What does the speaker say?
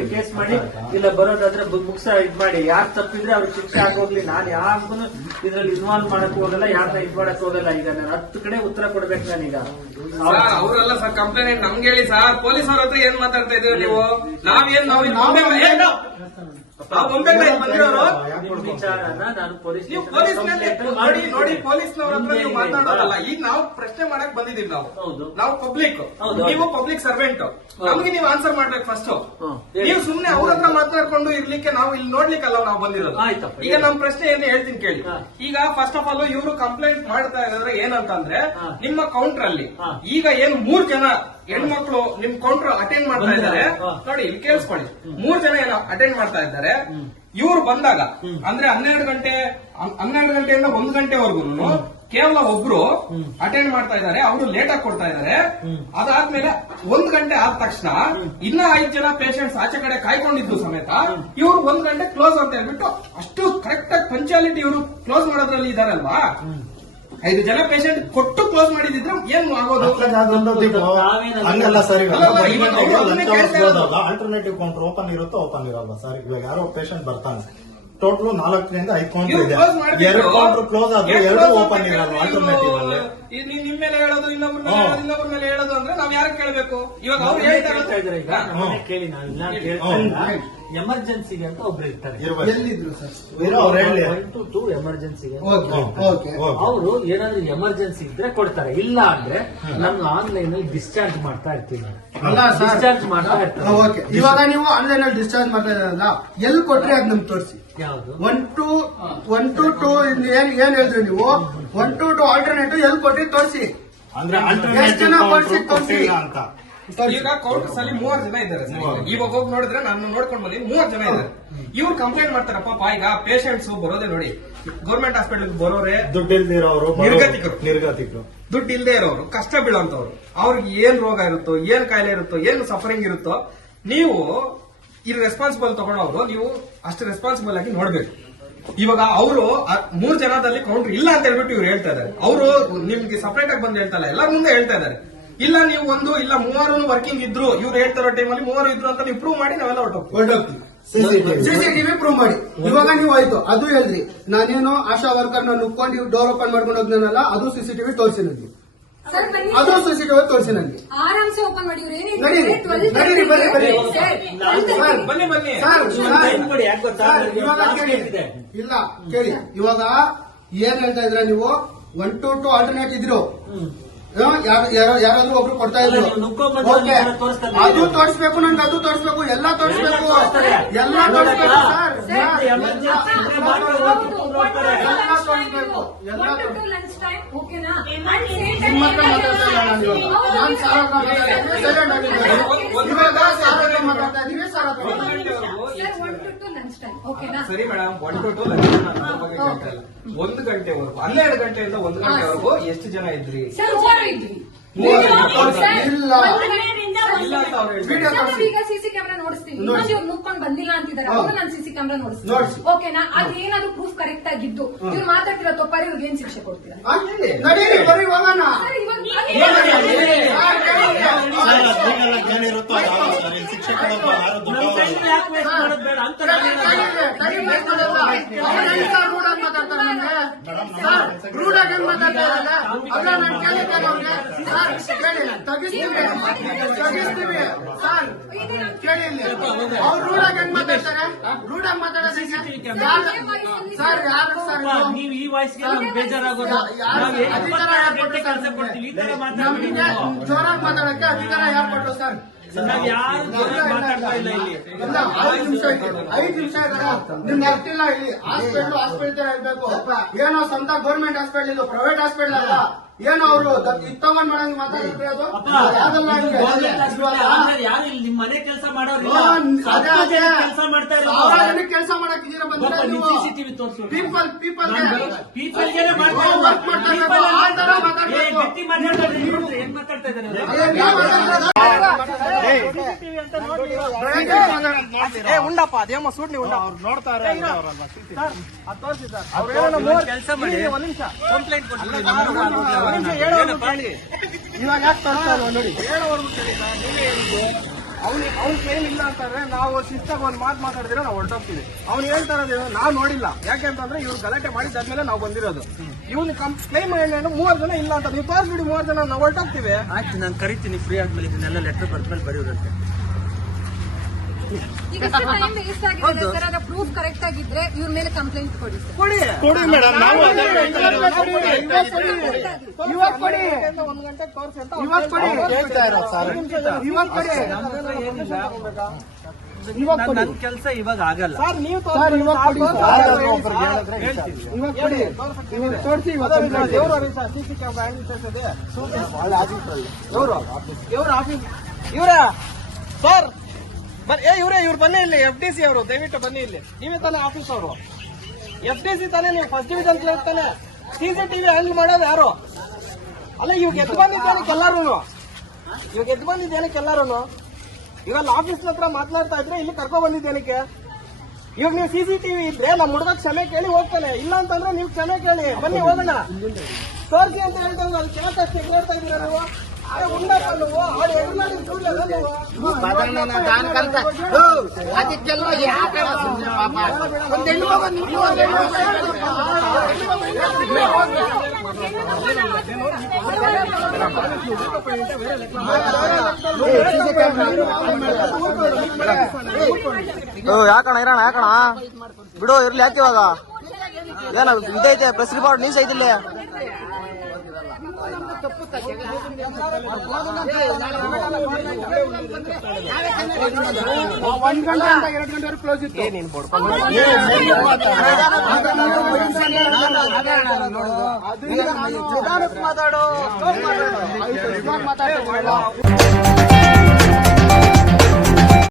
ಬೇಕಾದ್ರೆ ಕೇಸ್ ಮಾಡಿ, ಇಲ್ಲ ಬರೋದಾದ್ರೆ ಮುಗಿಸ ಇದ್ ಮಾಡಿ. ಯಾರು ತಪ್ಪಿದ್ರೆ ಅವ್ರಿಗೆ ಶಿಕ್ಷೆ ಆಗೋಗ್ಲಿ. ನಾನು ಯಾರಿಗೂ ಇದ್ರಲ್ಲಿ ಇನ್ವಾಲ್ವ್ ಮಾಡಕ್ ಹೋಗಲ್ಲ, ಯಾರನ್ನ ಇದ್ ಮಾಡಕ್ ಹೋಗಲ್ಲ. ಈಗ ನಾನು 10 ಕಡೆ ಉತ್ತರ ಕೊಡ್ಬೇಕು ನಾನೀಗ. ಅವರಲ್ಲ ಸರ್ ಕಂಪ್ಲೇಂಟ್ ನಮ್ಗೆ ಹೇಳಿ ಸರ್. ಪೊಲೀಸ್ ಅವ್ರ ಹತ್ರ ಏನ್ ಮಾತಾಡ್ತಾ ಇದ್ದೀವಿ ನೀವು? ನಾವೇನ್ ವಿಚಾರನ ನಾನು ಪೊಲೀಸ್ ನೋಡಿ ಪೊಲೀಸ್ನವ್ರ ಹತ್ರ ನೀವು ಮಾತಾಡೋದಲ್ಲ. ಈಗ ನಾವು ಪ್ರಶ್ನೆ ಮಾಡಕ್ ಬಂದಿದೀವಿ. ನಾವು ಪಬ್ಲಿಕ್, ನೀವು ಪಬ್ಲಿಕ್ ಸರ್ವೆಂಟ್. ನಮ್ಗೆ ನೀವು ಆನ್ಸರ್ ಮಾಡ್ಬೇಕು ಫಸ್ಟ್. ನೀವು ಸುಮ್ನೆ ಅವ್ರ ಹತ್ರ ಮಾತಾಡ್ಕೊಂಡು ಇರ್ಲಿಕ್ಕೆ ನಾವು ಇಲ್ಲಿ ನೋಡ್ಲಿಕ್ಕಲ್ಲ ನಾವು ಬಂದಿರೋದು. ಈಗ ನಮ್ ಪ್ರಶ್ನೆ ಏನು ಹೇಳ್ತೀನಿ ಕೇಳಿ. ಈಗ ಫಸ್ಟ್ ಆಫ್ ಆಲ್ ಇವರು ಕಂಪ್ಲೇಂಟ್ ಮಾಡ್ತಾ ಇದ್ದಾರೆ ಏನಂತಂದ್ರೆ, ನಿಮ್ಮ ಕೌಂಟರ್ ಅಲ್ಲಿ ಈಗ ಏನು 3 ಜನ ಹೆಣ್ಮಕ್ಳು ನಿಮ್ ಕೌಂಟರ್ ಅಟೆಂಡ್ ಮಾಡ್ತಾ ಇದ್ದಾರೆ ನೋಡಿ. ಇಲ್ಲಿ ಕೇಳಿಸ್ಕೊಳ್ಳಿ, 3 ಜನ ಏನೋ ಅಟೆಂಡ್ ಮಾಡ್ತಾ ಇದ್ದಾರೆ. ಇವ್ರು ಬಂದಾಗ ಅಂದ್ರೆ 12 ಗಂಟೆಯಿಂದ 1 ಗಂಟೆವರೆಗೂ ಕೇವಲ ಒಬ್ರು ಅಟೆಂಡ್ ಮಾಡ್ತಾ ಇದ್ದಾರೆ. ಅವರು ಲೇಟ್ ಆಗಿ ಕೊಡ್ತಾ ಇದ್ದಾರೆ. ಅದಾದ್ಮೇಲೆ 1 ಗಂಟೆ ಆದ ತಕ್ಷಣ ಇನ್ನ 5 ಜನ ಪೇಷಂಟ್ಸ್ ಆಚೆ ಕಡೆ ಕಾಯ್ಕೊಂಡಿದ್ದು ಸಮೇತ ಇವ್ರು 1 ಗಂಟೆ ಕ್ಲೋಸ್ ಅಂತ ಹೇಳ್ಬಿಟ್ಟು ಅಷ್ಟು ಕರೆಕ್ಟ್ ಆಗಿ ಪಂಚಾಲಿಟಿ ಇವರು ಕ್ಲೋಸ್ ಮಾಡೋದ್ರಲ್ಲಿ ಇದಾರಲ್ವಾ. 5 ಜನ ಪೇಷಂಟ್ ಕೊಟ್ಟು ಕ್ಲೋಸ್ ಮಾಡಿದ್ರೆ ಏನ್ ಆಗೋದು? ಹಂಗಲ್ಲ ಸರ್. ಆಲ್ಟರ್ನೇಟಿವ್ ಕೌಂಟರ್ ಓಪನ್ ಇರುತ್ತೋ ಓಪನ್ ಇರಲ್ವಾ ಸರ್? ಇವಾಗ ಯಾರೋ ಪೇಷಂಟ್ ಬರ್ತಾನೆ, ಟೋಟಲ್ 4ರಿಂದ 5 ಕೌಂಟರ್ ಇದೆ. 2 ಕೌಂಟರ್ ಕ್ಲೋಸ್ ಆದ್ರೆ 2 ಓಪನ್ ಇರಲ್ವಾ ಆಲ್ಟರ್ನೇಟಿವ್ ಅಲ್ಲಿ? ನಿಮ್ ಮೇಲೆ ಹೇಳೋದು, ಇನ್ನೊಬ್ಬರ ಮೇಲೆ ಹೇಳೋದು ಅಂದ್ರೆ ನಾವ್ ಯಾರು ಕೇಳಬೇಕು? ಇವಾಗ ಅವ್ರು ಹೇಳ್ತಾ ಇದ್ದಾರೆ. ಈಗ ಕೇಳಿ, ನಾವಿಲ್ಲ ಎಮರ್ಜೆನ್ಸಿಗೆ ಅಂತ ಒಬ್ರು ಇರ್ತಾರೆ. ಎಲ್ಲಿದ್ರು ಸರ್? 1 to 2 ಎಮರ್ಜೆನ್ಸಿಗೆ. ಅವರು ಏನಾದ್ರೂ ಎಮರ್ಜೆನ್ಸಿ ಇದ್ರೆ ಕೊಡ್ತಾರೆ. ಇಲ್ಲ ಅಂದ್ರೆ ನಮ್ಗೆ ಆನ್ಲೈನ್ ಅಲ್ಲಿ ಡಿಸ್ಚಾರ್ಜ್ ಮಾಡ್ತಾ ಇರ್ತೀವಿ. ಡಿಸ್ಚಾರ್ಜ್ ಮಾಡ್ತಾ ಇರ್ತಾರೆ. ಇವಾಗ ನೀವು ಆನ್ಲೈನ್ ಅಲ್ಲಿ ಡಿಸ್ಚಾರ್ಜ್ ಮಾಡ್ತಾ ಇದ್ರಲ್ಲ, ಎಲ್ಲಿ ಕೊಟ್ರಿ ಅದ್ ನಮ್ಗೆ ತೋರಿಸಿ. ಯಾವ್ದು 1 to 2 ಏನ್ ಹೇಳಿದ್ರಿ ನೀವು? 1 to 2 ಆಲ್ಟರ್ನೇಟಿವ್ ಎಲ್ಲಿ ಕೊಟ್ರಿ ತೋರಿಸಿ. ಅಂದ್ರೆ ಎಷ್ಟು ಜನ ತೋರಿಸಿ ಅಂತ. ಈಗ ಕೌಂಟರ್ಸ್ ಅಲ್ಲಿ 3 ಜನ ಇದ್ದಾರೆ ಸರ್. ಇವಾಗ ಹೋಗಿ ನೋಡಿದ್ರೆ ನಾನು ನೋಡ್ಕೊಂಡು ಬಂದಿ 3 ಜನ ಇದ್ದಾರೆ. ಇವ್ರು ಕಂಪ್ಲೇಂಟ್ ಮಾಡ್ತಾರಪ್ಪ. ಈಗ ಪೇಷಂಟ್ಸ್ ಬರೋದೇ ನೋಡಿ, ಗೌರ್ಮೆಂಟ್ ಹಾಸ್ಪಿಟಲ್ ಬರೋರೆ ದುಡ್ಡು ಇಲ್ದಿರೋರು, ನಿರ್ಗತಿಕರು, ದುಡ್ಡು ಇಲ್ಲದೆ ಇರೋರು, ಕಷ್ಟ ಬೀಳೋಂತವ್ರು, ಅವ್ರಿಗೆ ಏನ್ ರೋಗ ಇರುತ್ತೋ, ಏನ್ ಕಾಯಿಲೆ ಇರುತ್ತೋ, ಏನ್ ಸಫರಿಂಗ್ ಇರುತ್ತೋ, ನೀವು ಈ ರೆಸ್ಪಾನ್ಸಿಬಲ್ ತಗೊಂಡವ್ರು ನೀವು ಅಷ್ಟು ರೆಸ್ಪಾನ್ಸಿಬಲ್ ಆಗಿ ನೋಡ್ಬೇಕು. ಇವಾಗ ಅವರು 3 ಜನದಲ್ಲಿ ಕೌಂಟರ್ ಇಲ್ಲ ಅಂತ ಹೇಳ್ಬಿಟ್ಟು ಇವ್ರು ಹೇಳ್ತಾ ಇದ್ದಾರೆ. ಅವರು ನಿಮ್ಗೆ ಸಪರೇಟ್ ಆಗಿ ಬಂದು ಹೇಳ್ತಾ ಇಲ್ಲ, ಎಲ್ಲರ ಮುಂದೆ ಹೇಳ್ತಾ ಇದ್ದಾರೆ. ಇಲ್ಲ ನೀವು 1 ಇಲ್ಲ 3 ವರ್ಕಿಂಗ್ ಇದ್ರು, ಇವ್ರು ಹೇಳ್ತಾರೋ ಟೈಮಲ್ಲಿ 3 ಇದ್ರು ಅಂತ ನೀವು ಪ್ರೂವ್ ಮಾಡಿ ನಾವೆಲ್ಲ ಹೊರಟೋಗ್ತೀವಿ. ಸಿಸಿಟಿವಿ ಪ್ರೂವ್ ಮಾಡಿ. ಇವಾಗ ನೀವು ಆಯ್ತು ಅದು ಹೇಳ್ರಿ, ನಾನೇನೋ ಆಶಾ ವರ್ಕರ್ ನ ನುಕ್ಕೊಂಡು ಡೋರ್ ಓಪನ್ ಮಾಡ್ಕೊಂಡು ಹೋಗ್ನಲ್ಲ, ಅದು ಸಿಸಿಟಿವಿ ತೋರಿಸಿ ನನಗೆ. ಅದು ಸಿಸಿಟಿವಿ ತೋರಿಸಿ ನನಗೆ. ಆರಾಮ್ಸೆ ಓಪನ್ ಮಾಡಿ. ನಡೀರಿ ಬನ್ನಿ ಇವಾಗ ಇಲ್ಲ ಕೇಳಿ. ಇವಾಗ ಏನ್ ಹೇಳ್ತಾ ಇದ್ರ ನೀವು? 1 to 2 ಆಲ್ಟರ್ನೇಟ್ ಇದ್ರು, ಯಾರಾದ್ರೂ ಒಬ್ರು ಕೊಡ್ತಾ ಇದ್ರು. ಅದು ತೋರಿಸ್ಬೇಕು, ನನ್ಗೆ ಅದು ತೋರಿಸ್ಬೇಕು, ಎಲ್ಲ ತೋರಿಸ್ಬೇಕು, ಎಲ್ಲ ತೋರಿಸ್ಬೇಕು ಸರ್. ನಿಮ್ಮ ಹತ್ರ ಮಾತಾಡ್ತಾ ಇಲ್ಲ ನಾನು. ನಾನು ಮಾತಾಡ್ತಾ ಇದೀವಿ ಸರ್. ಸರಿ ಮೇಡಮ್, 1 to 2 1 ಗಂಟೆವರೆಗೂ, 12 ಗಂಟೆಯಿಂದ 1 ಗಂಟೆವರೆಗೂ ಎಷ್ಟು ಜನ ಇದ್ರಿ? ಇಲ್ಲ ಈಗ ಸಿಸಿ ಕ್ಯಾಮೆರಾ ನೋಡಿಸ್ತೀನಿ. ಇವ್ರು ನುಕ್ಕೊಂಡು ಬಂದಿಲ್ಲ ಅಂತಿದ್ದಾರೆ, ಅವಾಗ ನಾನು ಸಿಸಿ ಕ್ಯಾಮೆರಾ ನೋಡಿಸ್ತೀನಿ. ಓಕೆನಾ? ಅದೇನಾದ್ರು ಪ್ರೂಫ್ ಕರೆಕ್ಟ್ ಆಗಿದ್ದು ಇವ್ರು ಮಾತಾಡ್ತಿರೋ ತಪ್ಪಾರಿ ಇವ್ರಿಗೆ ಏನ್ ಶಿಕ್ಷೆ ಕೊಡ್ತೀರಾ? ನಡೀರಿ ಬರೀ ಹೋಗೋಣ. ಏನಿರುತ್ತೋ ಶಿಕ್ಷೆ ಕೊಡೋದು ರೂಢ ಹೆಂಗ್ ಮಾತಾಡ್ತಾ ಇರಲ್ಲ, ಅದ ನಾನು ಕೇಳಿದ್ದೇನೆ ಅವ್ರಿಗೆ. ತಗಿಸ್ತೀವಿ ಸರ್, ಕೇಳಿ. ಅವ್ರು ರೂಢಾಗಿ ಹೆಂಗ್ ಮಾತಾಡ್ತಾರೆ? ರೂಢಾಗಿ ಮಾತಾಡೋದು ಸರ್. ಯಾರು ಸರ್ ನೀವು ಈ ವಯಸ್ಸಿಗೆ ಬೇಜಾರಾಗೋದು? ಜೋರಾಗಿ ಮಾತಾಡಕ್ಕೆ ಅಧಿಕಾರ ಯಾರು ಕೊಟ್ಟರು ಸರ್? ಯಾರು ಮಾತಾಡ್ತಾ ಇಲ್ಲ ಇಲ್ಲಿ. 5 ನಿಮಿಷ ಇದ್ದಾರೆ, ನಿಮ್ಗೆ ಅರ್ತಿಲ್ಲ. ಇಲ್ಲಿ ಹಾಸ್ಪಿಟಲ್ ಇರ್ಬೇಕು. ಏನೋ ಸ್ವಂತ ಗೌರ್ಮೆಂಟ್ ಹಾಸ್ಪಿಟಲ್ ಇದು, ಪ್ರೈವೇಟ್ ಹಾಸ್ಪಿಟಲ್ ಅಲ್ಲ. ಏನೋ ಅವರು ಇತ್ತಗೊಂಡ್ ಮಾಡಂಗ್ ಮಾತಾಡಿದ್ರೆ ಅದು ಯಾರು ಇಲ್ಲಿ ನಿಮ್ಮ ಮನೆ ಕೆಲಸ ಮಾಡೋರು ಕೆಲಸ ಮಾಡ್ತಾ ಕೆಲಸ ಮಾಡಕ್ ಇದೀರ ಬಂದ್ರೆ ಸಿಸಿಟಿವಿ ತೋರಿಸು. ಪೀಪಲ್ ಏನ್ ಮಾತಾಡ್ತಾ ಇದ್ದಾರೆ? ಉಂಡಪ್ಪ ಅದೇಮ್ಮ ಸೂಟ್ ನೀವು ನೋಡ್ತಾರೆ ಕೆಲಸ ಮಾಡಿ. 1 ನಿಮಿಷ ಕಂಪ್ಲೇಂಟ್ ಕೊಡ್ತೀನಿ. ಇವಾಗ ಯಾಕೆ ತೋರಿಸ್ತಾ ಇಲ್ವಾ ನೋಡಿ? ಹೇಳೋವರೆಗೂ ಅವ್ನ ಕ್ಲೈಮ್ ಇಲ್ಲ ಅಂತಂದ್ರೆ ನಾವು ಶಿಸ್ತಾಗ ಒಂದ್ ಮಾತು ಮಾತಾಡಿದ್ರೆ ನಾವು ಹೊರಟೋಗ್ತೀವಿ. ಅವ್ನು ಹೇಳ್ತಾ ಇರೋದು ನಾವು ನೋಡಿಲ್ಲ, ಯಾಕೆಂತಂದ್ರೆ ಇವ್ರು ಗಲಾಟೆ ಮಾಡಿದ್ದಾದ್ಮೇಲೆ ನಾವು ಬಂದಿರೋದು. ಇವ್ನ ಕ್ಲೈಮ್ ಏನೇನು 3 ಜನ ಇಲ್ಲ ಅಂತ ನೀವು ತೋರಿಸ್ಬಿಡಿ, 3 ಜನ ನಾವು ಹೊರಟೋಗ್ತೀವಿ. ಆಯ್ತು, ನಾನು ಕರಿತೀನಿ ಫ್ರೀ ಆದ್ಮೇಲೆ ಇದನ್ನೆಲ್ಲ ಲೆಟರ್ ಬರ್ದ್ಮೇಲೆ ಬರೆಯೋದಂತೆ. ಈಗ ಟೈಮ್ ವೇಸ್ಟ್ ಆಗಿದೆ ಸರ್. ಅದ ಪ್ರೂಫ್ ಕರೆಕ್ಟ್ ಆಗಿದ್ರೆ ಇವ್ರ ಮೇಲೆ ಕಂಪ್ಲೇಂಟ್ ಕೊಡಿ ಸರ್. ಕೊಡಿ ಮೇಡಮ್, ನಾವು ಅದೇ ಹೇಳ್ತಾ ಇರೋದು. ಇವತ್ತು ಕೊಡಿ, 1 ಗಂಟೆ ತೋರಿಸಿ ಅಂತ ಇವತ್ತು ಕೊಡಿ. ಕೇಳ್ತಾ ಇರೋದು ಸರ್. ಇವತ್ತು ಕೊಡಿ. ನನ್ನ ಕೆಲಸ ಇವಾಗ ಆಗಲ್ಲ ಸರ್. ನೀವು ಸರ್ ಇವತ್ತು ಕೊಡಿ ಸರ್. ಯಾರಾದ್ರೂ ಒಬ್ರಿಗೆ ಹೇಳಿದ್ರೆ ಹೇಳ್ತೀನಿ. ಇವತ್ತು ಕೊಡಿ. ಇವತ್ತು ತೋರಿಸಿ ಇವತ್ತು ಸಿಸಿ ಕ್ಯಾಮ್ರಾ ಇವ್ರ ಆಫೀಸ್ ಇವರ ಸರ್ ಇವ್ರು ಬನ್ನಿ ಇಲ್ಲಿ. FDC ಅವರು ದಯವಿಟ್ಟು ಬನ್ನಿ ಇಲ್ಲಿ. ನೀವೇ ತಾನೇ ಆಫೀಸ್ ಅವರು, FDC ತಾನೇ, ನೀವು ಫಸ್ಟ್ ಡಿವಿಷನ್ ಕ್ಲರ್ಕ್ ತಾನೆ. CCTV ಹ್ಯಾಂಡಲ್ ಮಾಡೋದು ಯಾರು? ಅಲ್ಲ, ಇವಾಗ ಎದ್ದು ಬಂದಿದ್ದೇನಕ್ಕೆ ಎಲ್ಲಾರು, ಇವಾಗ ಆಫೀಸ್ ಹತ್ರ ಮಾತನಾಡ್ತಾ ಇದ್ರೆ ಇಲ್ಲಿ ಕರ್ಕೊಂಡ್ ಬಂದಿದ್ದೇನಕ್ಕೆ? ಇವಾಗ ನೀವು CCTV ಇದ್ರೆ ನಮ್ಮ ಹುಡುಗ ಕ್ಷಮೆ ಕೇಳಿ ಹೋಗ್ತಾನೆ, ಇಲ್ಲ ಅಂತಂದ್ರೆ ನೀವು ಕ್ಷಮೆ ಕೇಳಿ ಬನ್ನಿ ಹೋಗೋಣ. ತೋರಿಸಿ ಅಂತ ಹೇಳ್ತಾರೆ, ಅದು ಕೇಳಕ್ಕೆ ಎಗ್ರಾಡ್ತಾ ಇದ್ದೀರಾ ನೀವು? ಯಾಕಣ ಇರೋಣ ಯಾಕಣ ಬಿಡು ಇರ್ಲಿ. ಯಾಕೆ ಇವಾಗ ಏನ ಇದೈತೆ ಪ್ರೆಸ್ ರಿಪೋರ್ಟ್ ನ್ಯೂಸ್ ಐತಿಲ್ಲ. ಒಂದ್ ಗಂಟೆ ಅಂತ 2 ಗಂಟೆವರೆಗೂ ಕ್ಲೋಸ್ ಇತ್ತು. ಮಾತಾಡೋ ಮಾತಾಡೋ